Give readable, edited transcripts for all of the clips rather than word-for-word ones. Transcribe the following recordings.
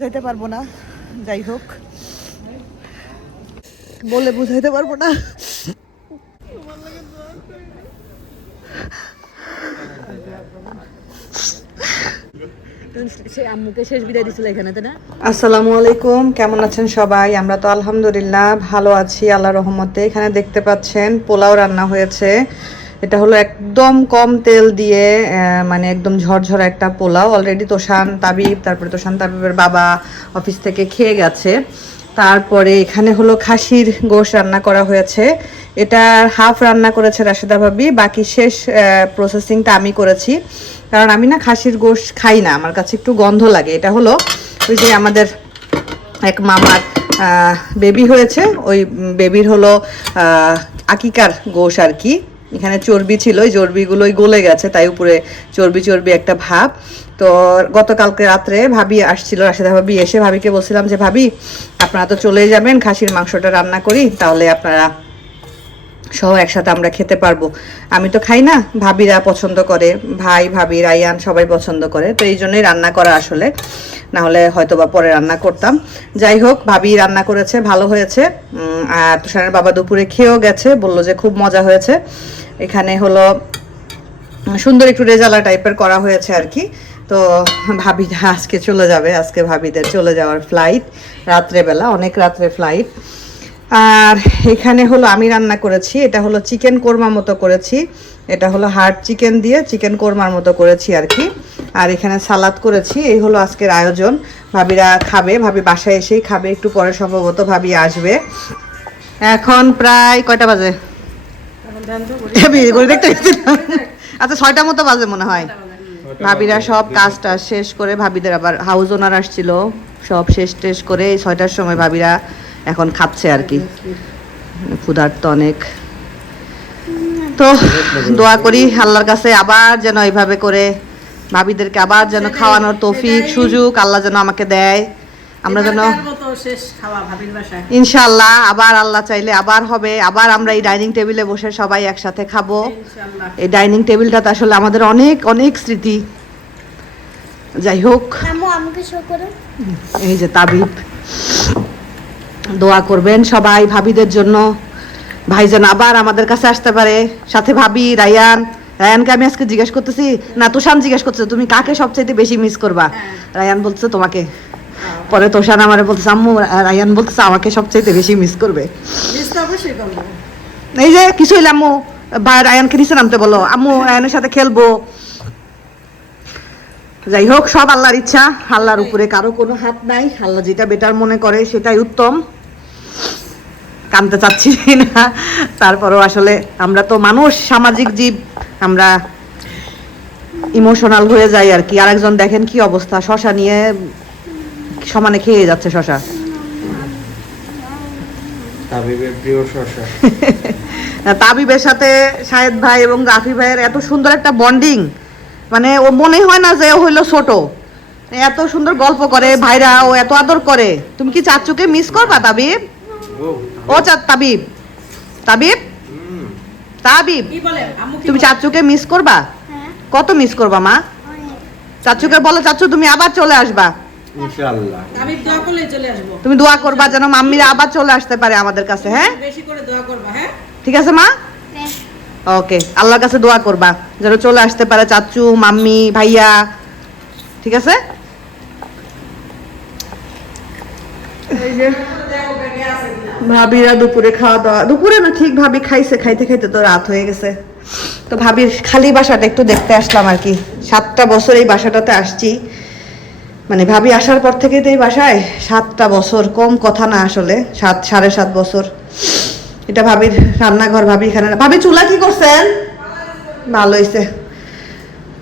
বুঝাইতে পারবো না, যাই হোক বলে বুঝাইতে পারবো না। আসসালামু আলাইকুম, কেমন আছেন সবাই? আমরা তো আলহামদুলিল্লাহ ভালো আছি আল্লাহর রহমতে। এখানে দেখতে পাচ্ছেন পোলাও রান্না হয়েছে। এটা হলো একদম কম তেল দিয়ে মানে একদম ঝরঝরা একটা পোলাও। অলরেডি তোষান তাবিব, তারপরে তোষান তাবিবের বাবা অফিস থেকে খেয়ে গেছে। তারপরে এখানে হলো খাসির গোশত রান্না করা হয়েছে। এটা হাফ রান্না করেছে রাশেদা ভাবি, বাকি শেষ প্রসেসিংটা আমি করেছি। কারণ আমি না খাসির গোশত খাই না, আমার কাছে একটু গন্ধ লাগে। এটা হলো ওই যে আমাদের এক মামার বেবি হয়েছে, ওই বেবির হলো আকিকার গোশ আর কি। এখানে চর্বি ছিল, ওই চর্বিগুলোই গলে গেছে, তাই উপরে চর্বি চর্বি একটা ভাব। তো গতকালকে রাত্রে ভাবি আসছিল, রাশেদা ভাবি এসে ভাবিকে বলছিলাম যে ভাবি আপনারা তো চলে যাবেন, খাসির মাংসটা রান্না করি, তাহলে আপনারা সহ একসাথে আমরা খেতে পারবো। আমি তো খাই না, ভাবিরা পছন্দ করে, ভাই ভাবি রায়ান সবাই পছন্দ করে, তো এই জন্যই রান্না করা আসলে, না হলে হয়তো বা পরে রান্না করতাম। যাই হোক, ভাবি রান্না করেছে, ভালো হয়েছে। আর তুষারের বাবা দুপুরে খেয়েও গেছে, বললো যে খুব মজা হয়েছে। এখানে হলো সুন্দর একটু রেজালা টাইপের করা হয়েছে আর কি। তো ভাবিরা আজকে চলে যাবে, আজকে ভাবিদের চলে যাওয়ার ফ্লাইট, রাত্রেবেলা, অনেক রাত্রে ফ্লাইট। আর এখানে হলো আমি রান্না করেছি, এটা হলো চিকেন কোরমা মতো করেছি, এটা হলো হার্ড চিকেন দিয়ে চিকেন কোরমার মতো করেছি আর কি। আর এখানে সালাদ করেছি। এই হলো আজকের আয়োজন। ভাবিরা খাবে, ভাবি বাসায় এসেই খাবে, একটু পরে সম্ভবত ভাবি আসবে। এখন প্রায় কয়টা বাজে? আচ্ছা 6টা মতো বাজে মনে হয়। ভাবিরা সব কাজটা শেষ করে, ভাবিদের আবার হাউস ওনার আসছিল, সব শেষ টেস করে 6টার সময় ভাবিরা এখন খাচ্ছে আর কি। ক্ষুধার্ত অনেক। তো দোয়া করি আল্লাহর কাছে আবার যেন এইভাবে করে ভাবিদেরকে আবার যেন খাওয়ানোর তৌফিক সুযোগ আল্লাহ যেন আমাকে দেয়, আমরা যেন ইনশাআল্লাহ আবার আল্লাহ চাইলে আবার হবে, আবার আমরা এই ডাইনিং টেবিলে বসে সবাই একসাথে খাবো। এই ডাইনিং টেবিলটাতে আসলে আমাদের অনেক অনেক স্মৃতি। যাই হোক, এই যে তাবিব, দোয়া করবেন সবাই ভাবিদের জন্য, ভাই যেন আবার আমাদের কাছে আসতে পারে, সাথে ভাবি রায়ান। রায়ানকে আমি আজকে জিজ্ঞেস করতেছি, না তোষান জিজ্ঞেস করছে তুমি কাকে সবচাইতে বেশি মিস করবা? রায়ান বলছে তোমাকে। পরে তোষান আমারে বলতেছে আম্মু, রায়ান বলতেছে আমাকে সবচাইতে বেশি মিস করবে। এই যে কিছু হইলে আম্মু রায়ানকে নিচে নামতে বলো, আম্মু রায়ানের সাথে খেলবো। যাই হোক, সব আল্লাহর ইচ্ছা, আল্লাহর উপরে কারো কোনো হাত নাই। আল্লাহ যেটা বেটার মনে করে সেটাই উত্তম। কানতে চাচ্ছি না, তারপরও আসলে আমরা তো মানুষ, সামাজিক জীব, আমরা ইমোশনাল হয়ে যাই আর কি। আরেকজন দেখেন কি অবস্থা, শশা নিয়ে সমানে খেয়ে যাচ্ছে শশা। তাবিবের প্রিয় শশা। তাবিবের সাথে শাহেদ ভাই এবং রাফি ভাইয়ের এত সুন্দর একটা বন্ডিং, মানে ও মনে হয় না যে ও হইলো ছোট, এত সুন্দর গল্প করে ভাইরা, ও এত আদর করে। তুমি কি চাচুকে মিস করবা তাবিব? ও তাবিব, তাবিব, তাবিব, তুমি চাচুকে মিস করবা? কত মিস করবা মা? চাচুকে বলো চাচু তুমি আবার চলে আসবা ইনশাআল্লাহ। আমি দোয়া করলে চলে আসবো। তুমি দোয়া করবা যেন মাম্মিরা আবার চলে আসতে পারে আমাদের কাছে। হ্যাঁ, বেশি করে দোয়া করবা। হ্যাঁ, ঠিক আছে মা, ওকে। আল্লাহর কাছে দোয়া করবা যেন চলে আসতে পারে চাচু, মাম্মি, ভাইয়া, ঠিক আছে? ভাবিরা দুপুরে খাওয়া দাওয়া, দুপুরে না ঠিক ভাবি খাইছে, খাইতে খাইতে তো রাত হয়ে গেছে। তো ভাবির খালি বাসাটা একটু দেখতে আসলাম আর কি। 7টা বছর এই বাসাটাতে আসছি, মানে ভাবি আসার পর থেকেই তো এই বাসায় 7টা বছর, কম কথা না আসলে, 7.5 বছর। এটা ভাবির রান্নাঘর, ভাবি এখানে। ভাবি চুলা কি করছেন? ভালো হয়েছে।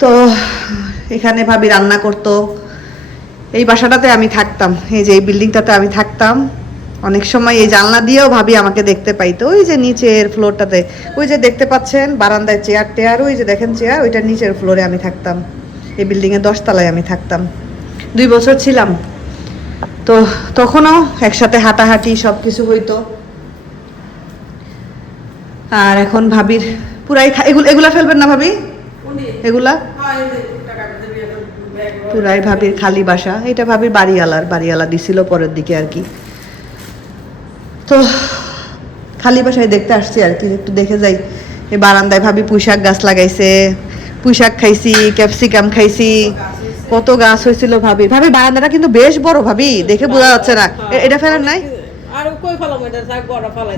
তো এখানে ভাবি রান্না করতো। এই বাসাটাতে আমি থাকতাম, এই যে এই বিল্ডিংটাতে আমি থাকতাম। অনেক সময় এই জানলা দিয়েও ভাবি আমাকে দেখতে পাইতো, ওই যে নিচের ফ্লোরটাতে, ওই যে দেখতে পাচ্ছেন বারান্দায় চেয়ার টেয়ার, ওই যে দেখেন চেয়ার, ওইটার নিচের ফ্লোরে আমি থাকতাম। এই বিল্ডিংয়ের 10 তলায় আমি থাকতাম, 2 বছর ছিলাম। তো তখনও একসাথে হাঁটাহাঁটি সব কিছু হইতো। আর এখন ভাবির পুরাই এগুলা ফেলবেন না ভাবি, এগুলা পুরাই ভাবির খালি বাসা, এটা ভাবির বাড়িওয়ালা দিছিল পরের দিকে আর কি। তো খালি বাসায় দেখতে আসছি আর কি, একটু দেখে যাই। এই বারান্দায় ভাবি পুঁইশাক গাছ লাগাইছে, পুঁইশাক খাইছি, ক্যাপসিকাম খাইছি, কত গাছ হয়েছিল ভাবি। ভাবি বারান্দাটা কিন্তু বেশ বড় ভাবি, দেখে বোঝা যাচ্ছে না। এটা ফেলেন নাই? আর কই ফেলাম, এটা থাক বড় ফেলাই।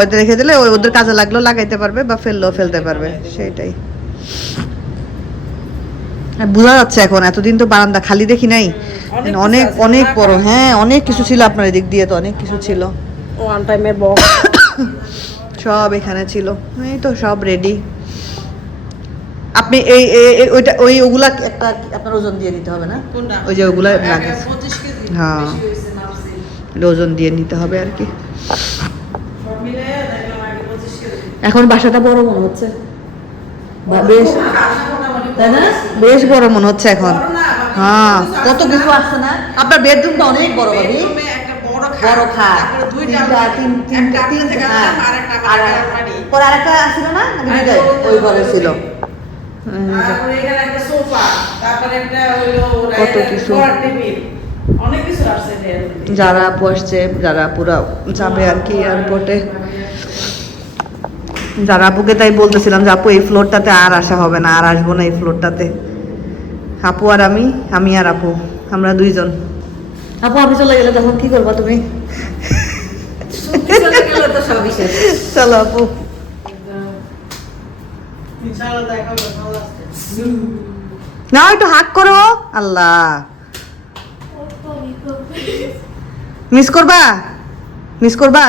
ওইটা রেখে দিলে ওদের কাজে লাগলেও লাগাইতে পারবে বা ফেললেও ফেলতে পারবে, সেটাই। আর বোঝা যাচ্ছে এখন, এতদিন তো বারান্দা খালি দেখি নাই, অনেক অনেক বড়। হ্যাঁ, অনেক কিছু ছিল আপনার এদিক দিয়ে, তো অনেক কিছু ছিল। ওয়ান টাইমের বক্স সব এখানে ছিল, এই তো সব রেডি। আপনি ওইটা ওগুলা একটা আপনার ওজন দিয়ে নিতে হবে না? কোনটা? ওই যে ওগুলা লাগে, 25 কেজি। হ্যাঁ, বেশি হইছে নামছে। ওজন দিয়ে নিতে হবে আর কি। সব মিলে দেখলাম আগে 25 কেজি। এখন বাসাটা বড় মনে হচ্ছে, বেশ, মোটামুটি তাই না? বেশ বড় মনে হচ্ছে এখন। হ্যাঁ, কত কিছু আসছে না? আপনার বেডরুমটা অনেক বড় ভাবি, বেডরুমে একটা বড় বড় খাট, তারপরে দুইটা তিনটা, হ্যাঁ, আর পরে আরেকটা ছিল না? ওই ঘরে ছিল। তারপরে এখানে একটা সোফা, তারপরে একটা হলো কত কিছু। টেবিল, অনেক কিছু আসছে এর। যারা আপু আসছে, যারা পুরা যাবে আর কি এয়ারপোর্টে, যারা আপুকে তাই বলতেছিলাম যে আপু এই ফ্লোরটাতে আর আসা হবে না, আর আসবো না এই ফ্লোরটাতে। আপু আর আমি আর আপু, আমরা দুইজন। আপু আমি চলে গেলে তখন কি করবা তুমি? চলে গেলে তো সবই শেষ। চলো আপু। ইনশাআল্লাহ দেখা হবে, ভালো আছে। না একটু হাক করো, আল্লাহ মিস করবা।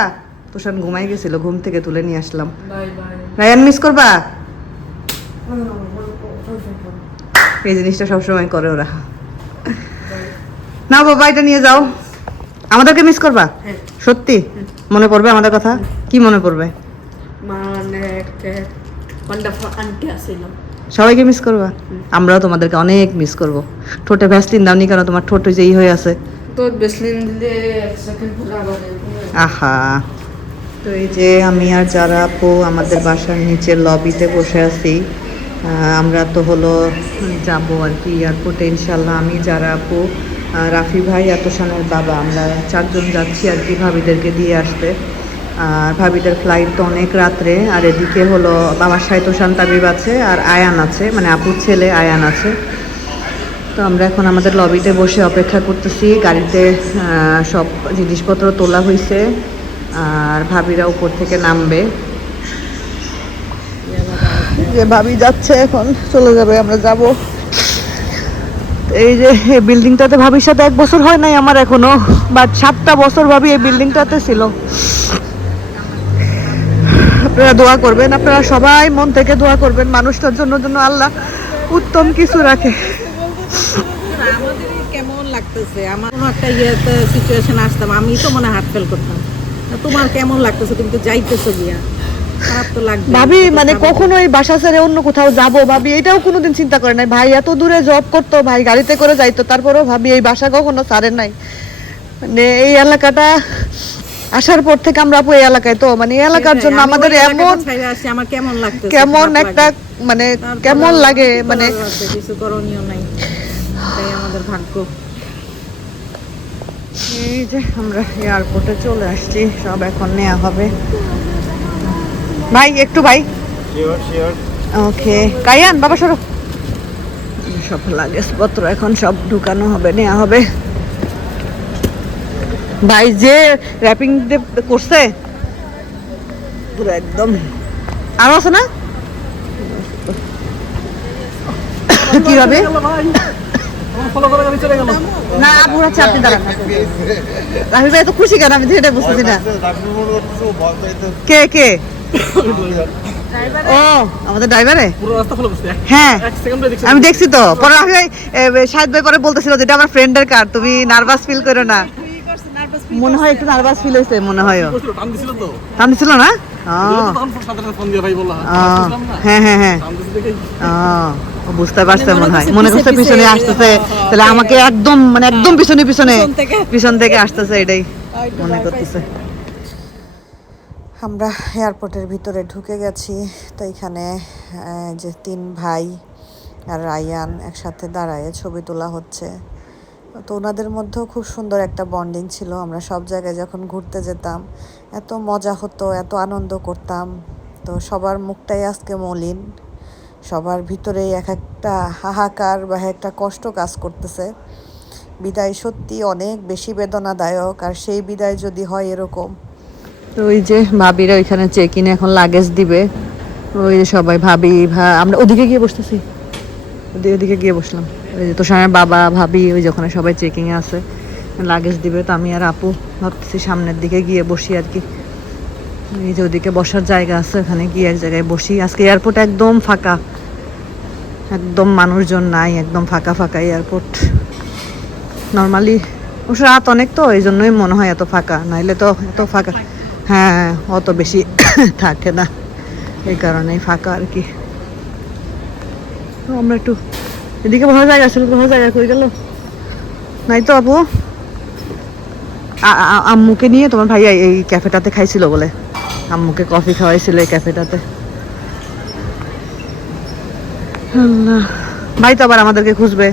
তোষান ঘুমাই গেছিল, ঘুম থেকে তুলে নিয়ে আসলাম। Bye bye. রায়ান মিস করবা? এই জিনিসটা সবসময় করে ওরা। না বাবা, এটা নিয়ে যাও। আমাদেরকে মিস করবা? সত্যি মনে পড়বে আমাদের কথা? কি মনে পড়বে? মানে একটা ওয়ান্ডারফুল আন্টি আছিল। সবাইকে মিস করবা? আমরাও তোমাদেরকে অনেক মিস করব। ঠোঁটে ভ্যাসলিন দাওনি কেন? তোমার ঠোঁট যেই হয়ে আছে। তো বেসলিন দিলে এক সেকেন্ড পুরো আবার আহা। তো এই যে আমি আর যারা আপু আমাদের বাসার নিচের লবিতে বসে আছি। আমরা তো হলো যাবো আর কি এয়ারপোর্টে ইনশাল্লাহ। আমি যারা আপু, রাফি ভাই, তোষানের বাবা, আমরা 4 জন যাচ্ছি আর কি ভাবিদেরকে দিয়ে আসতে। আর ভাবিদের ফ্লাইট তো অনেক রাত্রে। আর এদিকে হলো বাবার সাথে তোষান তাবিব আছে আর আয়ান আছে, মানে আপুর ছেলে আয়ান আছে। তো আমরা এখন আমাদের লবিতে বসে অপেক্ষা করতেছি। গাড়িতে সব জিনিসপত্র তোলা হয়েছে আর ভাবিরা উপর থেকে নামবে। যে ভাবি যাচ্ছে এখন, চলে যাবে, আমরা যাব। এই যে এই বিল্ডিংটাতে ভাবির সাথে 1 বছর হয় নাই আমার এখনো, বাট 7টা বছর ভাবি এই বিল্ডিংটাতে ছিল। আপনারা দোয়া করবেন, আপনারা সবাই মন থেকে দোয়া করবেন মানুষটার জন্য যেন আল্লাহ উত্তম কিছু রাখে। আমাদের কেমন লাগতেছে? আমার কোনো একটা ইয়েতে সিচুয়েশন আসতাম, আমি তো মনে হার্ট ফেল করতাম। তোমার কেমন লাগতেছে? তুমি তো যাইতেছো গিয়া, খারাপ তো লাগবে ভাবি, মানে কখনো এই বাসা ছেড়ে অন্য কোথাও যাবো ভাবি এটাও কোনোদিন চিন্তা করে নাই। ভাই এত দূরে জব করতো, ভাই গাড়িতে করে যাইতো, তারপরেও ভাবি এই বাসা কখনো ছাড়ে নাই। মানে এই এলাকাটা আসার পর থেকে আমরা আপু এই এলাকায়, তো মানে এই এলাকার জন্য আমাদের এমন আমার কেমন লাগতেছে, কেমন একটা মানে কেমন লাগে, মানে কিছু করণীয় নাই, তাই আমাদের ভাগ্য। এই যে আমরা এয়ারপোর্টে চলে আসছি, সব এখন নেওয়া হবে। ভাই একটু, ভাই শিওর ওকে। কায়ান বাবা সরো। সব লাগেজ পত্র এখন সব ঢুকানো হবে, নেওয়া হবে। ভাই যে র্যাপিং করছে পুরো একদম। আরো আছে না? কি হবে না আপু আছে, আপনি দাঁড়ান। রাফি ভাই এত খুশি কেন? আমি তো এটা বুঝতেছি না। কে কে? ও আমাদের ড্রাইভারে? হ্যাঁ আমি দেখছি তো। পরে রাফি ভাই, শাহিদ ভাই পরে বলতেছিল যেটা আমার ফ্রেন্ডের কার, তুমি নার্ভাস ফিল করো না। মনে হয় একটু নার্ভাস ফিল হয়েছে মনে হয়। টান দিছিল না? হ্যাঁ হ্যাঁ হ্যাঁ, বুঝতে পারছে মনে হয়, মনে করছে পিছনে আসতেছে, তাহলে আমাকে একদম মানে একদম পিছন থেকে আসতেছে, এটাই মনে করতেছে। আমরা এয়ারপোর্টের ভিতরে ঢুকে গেছি। তো এখানে যে 3 ভাই আর রায়ান একসাথে দাঁড়ায় ছবি তোলা হচ্ছে। তো ওনাদের মধ্যেও খুব সুন্দর একটা বন্ডিং ছিল। আমরা সব জায়গায় যখন ঘুরতে যেতাম এত মজা হতো, এত আনন্দ করতাম। তো সবার মুখটাই আজকে মলিন, সবার ভিতরেই এক একটা হাহাকার বা একটা কষ্ট কাজ করতেছে। বিদায় সত্যি অনেক বেশি বেদনাদায়ক, আর সেই বিদায় যদি হয় এরকম। তো ওই যে ভাবিরা ওইখানে চেক ইনে এখন লাগেজ দিবে। ওই যে সবাই ভাবি আমরা ওদিকে গিয়ে বসতেছি, ওদিকে গিয়ে বসলাম। ওই যে তোষামের বাবা ভাবি ওই যখন সবাই চেকিংয়ে আছে, লাগেজ দিবে। তো আমি আর আপু ভাবতেছি সামনের দিকে গিয়ে বসি আর কি। এই যে ওদিকে বসার জায়গা আছে, ওখানে গিয়ে এক জায়গায় বসি। আজকে এয়ারপোর্ট একদম ফাঁকা, একদম মানুষজন নাই, একদম ফাঁকা ফাঁকা এয়ারপোর্ট। নর্মালি অবশ্য রাত অনেক, তো এই জন্যই মনে হয় এত ফাঁকা, নাইলে তো এত ফাঁকা হ্যাঁ অত বেশি থাকে না, এই কারণেই ফাঁকা আর কি। তো আমরা একটু এদিকে বসার জায়গা ছিল, বসার জায়গা কই গেল? নাই তো আপু। আম্মুকে নিয়ে তোমার ভাইয়া এই ক্যাফেটাতে খাইছিল বলে, আম্মুকে কফি খাওয়াইছিল এই ক্যাফেটাতে। আল্লাহ, ভাই তো আবার আমাদেরকে খুঁজবে,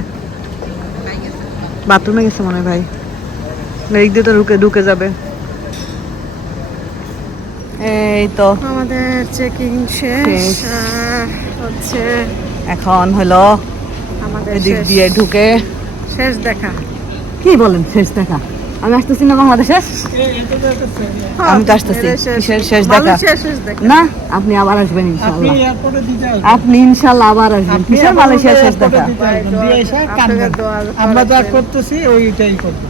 বাথরুমে গেছে মনে হয় ভাই, মেঘ দিয়ে তো ঢুকে যাবে। এই তো আমাদের চেকিং শেষ, আর হচ্ছে এখন হলো আমাদের এদিক দিয়ে ঢুকে শেষ দেখা। কি বলেন শেষ দেখা? আমি আসতেছি না বাংলাদেশে, আমি তো আসতেছি। কিসের শেষ দেখা? না, আপনি আবার আসবেন ইনশাআল্লাহ, আপনি ইনশাআল্লাহ আবার আসবেন। কিসের মালয়েশিয়া শেষ দেখা? আমরা যা করতেছি ওইটাই করব।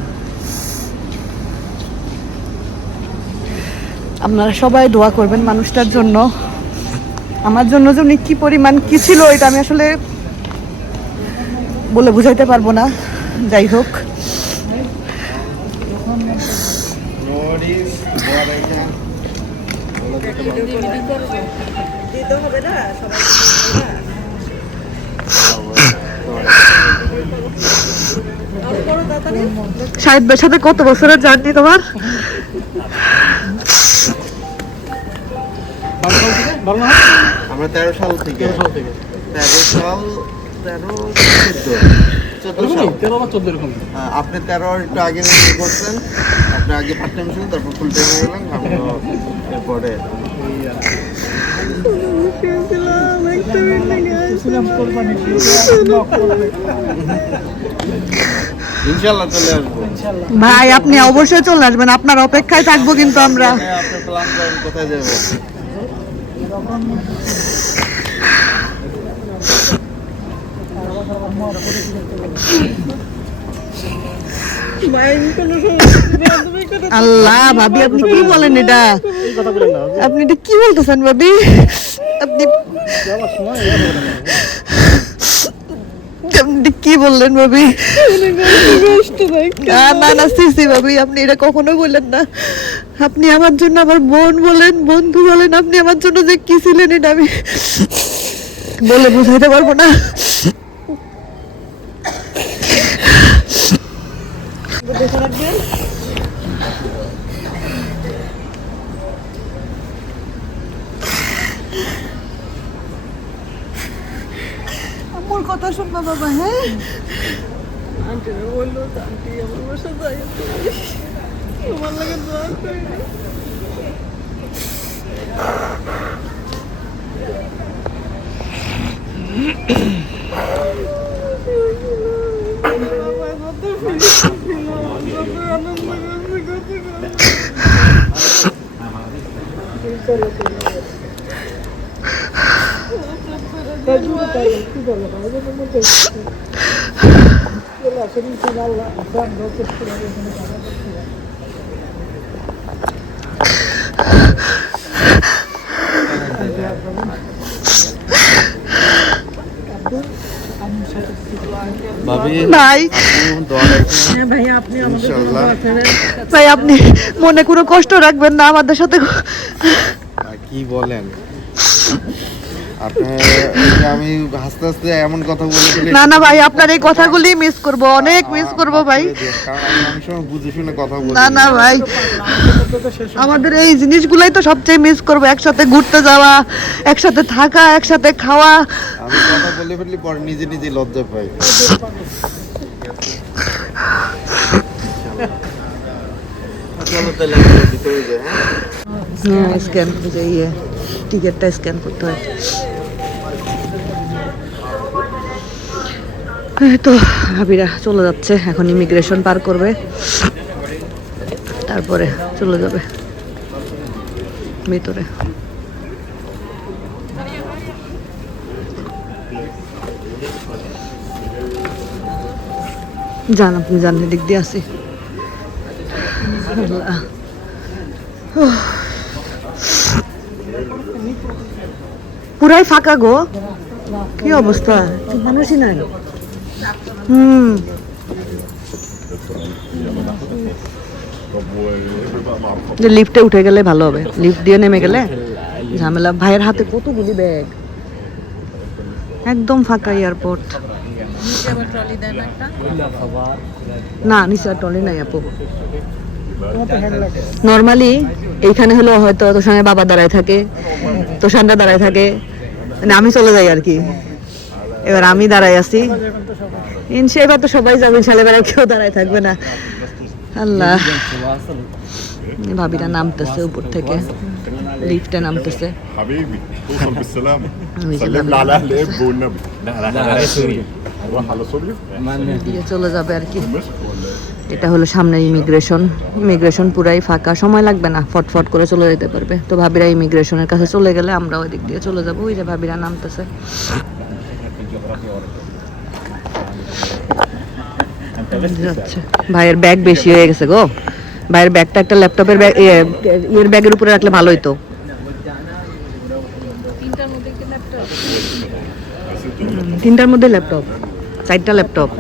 আপনারা সবাই দোয়া করবেন মানুষটার জন্য। আমার জন্য যে উনি কি পরিমাণ কি ছিল এটা আমি আসলে বলে বুঝাইতে পারবো না। যাই হোক, সাহেবের সাথে কত বছরের জার্নি তোমার? আমরা 13 সাল থেকে 13 সাল 14 এরকম। আপনি 13 একটু আগে করছেন, আপনি আগে পার্ট টাইম ছিলেন, তারপর ফুল টাইম হয়ে গেলেন। এরপরে ইনশাআল্লাহ চলে আসবো ভাই, আপনি অবশ্যই চলে আসবেন, আপনার অপেক্ষায় থাকবো। কিন্তু আমরা আপনি প্ল্যান করেন কোথায় যাবেন? আল্লাহ ভাবি, আপনি কি বলেন এটা? আপনি এটা কি বলতেছেন ভাবি? আপনি কি বললেন ভাবি? না না সিসি ভাবি, আপনি এটা কখনো বললেন না। আপনি আমার জন্য আমার বোন বলেন, বন্ধু বলেন, আপনি আমার জন্য যে কি ছিলেন এটা আমি বলে বুঝাইতে পারবো না। আমার কথা শুনবা বাবা, হ্যাঁ? আন্টি বললো, আন্টি আমার বাসা যাই, তোমার লাগে দোয়া করি। ভাই ভাই, আপনি মনে কোনো কষ্ট রাখবেন না আমাদের সাথে। কি বলেন? আপনি আমি হাসতে হাসতে এমন কথা বলে ফেলি না না ভাই, আপনার এই কথাগুলি মিস করব, অনেক মিস করব ভাই। কারণ আমি অনেক সময় বুঝে শুনে কথা বলি না না ভাই, আমাদের এই জিনিসগুলাই তো সবচেয়ে মিস করব, একসাথে ঘুরতে যাওয়া, একসাথে থাকা, একসাথে খাওয়া। আমি কথা বলে ফেললি পরে নিজে নিজে লজ্জা পাই। চলো তাহলে আমরা ভিতরে যাই, হ্যাঁ? হ্যাঁ, স্ক্যান করে ইয়ে টিকিটটা স্ক্যান করতে হয়। এই তো ভাবিরা চলে যাচ্ছে, এখন ইমিগ্রেশন পার করবে, তারপরে চলে যাবে ভিতরে। যান, আপনি যান, দিক দিয়ে আসি। আল্লাহ। পুরাই ফাঁকা গো, কি অবস্থা, মানুষই নাই। যে লিফটে উঠে গেলে ভালো হবে, লিফট দিয়ে নেমে গেলে ঝামেলা। ভাইয়ের হাতে কতগুলি ব্যাগ, একদম ফাঁকা এয়ারপোর্ট। না নিচে আর ট্রলি নাই আপু। নর্মালি এইখানে হলো হয়তো তোষানের বাবা দাঁড়ায় থাকে, তোষানরা দাঁড়ায় থাকে, মানে আমি চলে যাই আর কি। এবার আমি দাঁড়াই আছি, এবার তো সবাই যাবে, ইনশাল্লাহ এবার আর কেউ দাঁড়ায় থাকবে না। আল্লাহ, ভাবিরা নামতেছে উপর থেকে, লিফটে নামতেছে। حبيبي توصل بالسلامة ويجي سلم لي لما- على أهل إبو والنبي لا على سوريا روح على سوريا দিয়ে চলে যাবে আর কি। دمشق ولا এটা হলো সামনের ইমিগ্রেশন পুরাই ফাঁকা, সময় লাগবে না, ফটফট করে চলে যেতে পারবে। তো ভাবিরা ইমিগ্রেশনের কাছে চলে গেলে আমরা ওই দিক দিয়ে চলে যাবো। ওই যে ভাবিরা নামতেছে। যাচ্ছে। ভাইয়ের ব্যাগ বেশি হয়ে গেছে গো, ভাইয়ের ব্যাগটা একটা ল্যাপটপের ব্যাগ, ইয়ের ব্যাগের উপরে রাখলে ভালো হতো। তিনটার মধ্যে ল্যাপটপ, 4টা ল্যাপটপ।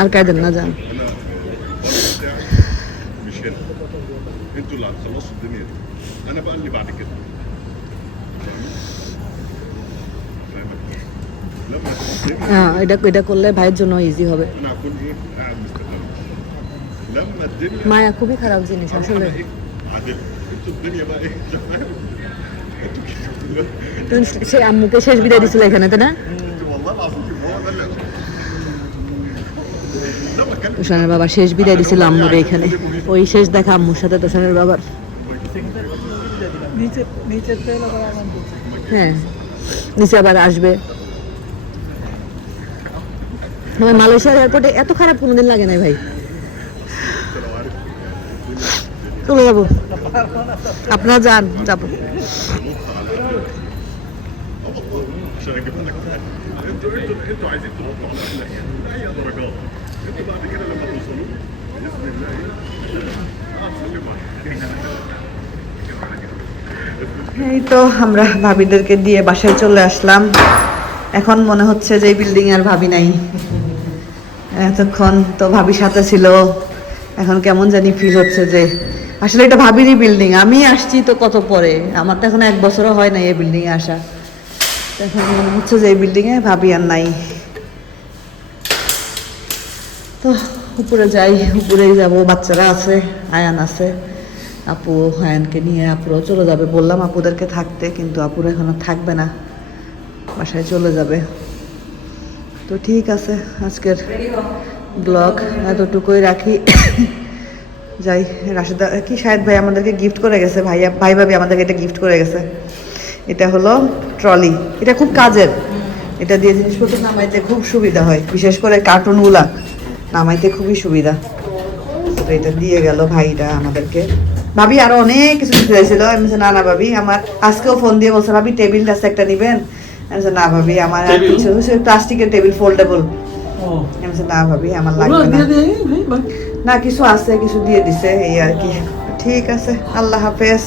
আর কায়দেন না যান। مش هنا انتوا اللي هتخلصوا الدنيا دي انا بقى اللي بعد كده فاهمك لما الدنيا হ্যাঁ, এটা করলে ভাইয়ের জন্য ইজি হবে। انا هكون ايه قاعد مستقر لما الدنيا মায়া খুবই খারাপ জিনিস আসলে। ايه عادل انتوا الدنيا بقى ايه تمام তুমি সে আম্মুকে শেষ বিদায় দিছিল এখানে, তাই না? والله العظيم هو ده اللي তোষানের বাবা শেষ বিদায় দিছিল আম্মুর এখানে, ওই শেষ দেখা আম্মুর সাথে তোষানের বাবার। নিচের তেল আবার আনন্দ। হ্যাঁ, নিচে আবার আসবে। আমার মালয়েশিয়ার এয়ারপোর্টে এত খারাপ কোনোদিন লাগে নাই ভাই। চলে যাবো, আপনারা যান, যাবো। عشان اجيب لك انتوا عايزين تنطوا على اي درجات انتوا بعد كده لما توصلوا باذن الله هتسلموا এই তো আমরা ভাবিদেরকে দিয়ে বাসায় চলে আসলাম। এখন মনে হচ্ছে যে এই বিল্ডিং আর ভাবি নাই, এতক্ষণ তো ভাবির সাথে ছিল। এখন কেমন জানি ফিল হচ্ছে যে আসলে এটা ভাবিরই বিল্ডিং। আমি আসছি তো কত পরে, আমার তো এখন 1 বছরও হয় না এই বিল্ডিং এ আসা। এখন মনে হচ্ছে যে এই বিল্ডিং এ ভাবি আর নাই। তো উপরে যাই, উপরেই যাব। বাচ্চারা আছে, আয়ান আছে, আপু আয়ানকে নিয়ে আপুরাও চলে যাবে। বললাম আপুদেরকে থাকতে, কিন্তু আপুরা এখনো থাকবে না, বাসায় চলে যাবে। তো ঠিক আছে, আজকের ব্লগ এতটুকুই রাখি। যাই, রাশেদা কি শাহেদ ভাই আমাদেরকে গিফট করে গেছে, ভাই ভাবি আমাদেরকে এটা গিফট করে গেছে। এটা হলো ট্রলি, এটা খুব কাজের। এটা দিয়ে জিনিসপত্র নামাইতে খুব সুবিধা হয়, বিশেষ করে কার্টুনগুলা নামাইতে খুবই সুবিধা। তো এটা দিয়ে গেল ভাইরা আমাদেরকে। ভাবি আরো অনেক কিছু দিতে চাইছিল, আমি বলছি না না ভাবি, আমার আজকেও ফোন দিয়ে বলছে ভাবি টেবিলটা একটা নিবেন। আমি বলছি না ভাবি, আমার আর কিছু প্লাস্টিকের টেবিল ফোল্ডেবল। আমি বলছি না ভাবি, আমার লাগবে না। না কিছু আছে, কিছু দিয়ে দিছে এই আর কি। ঠিক আছে, আল্লাহ হাফেজ।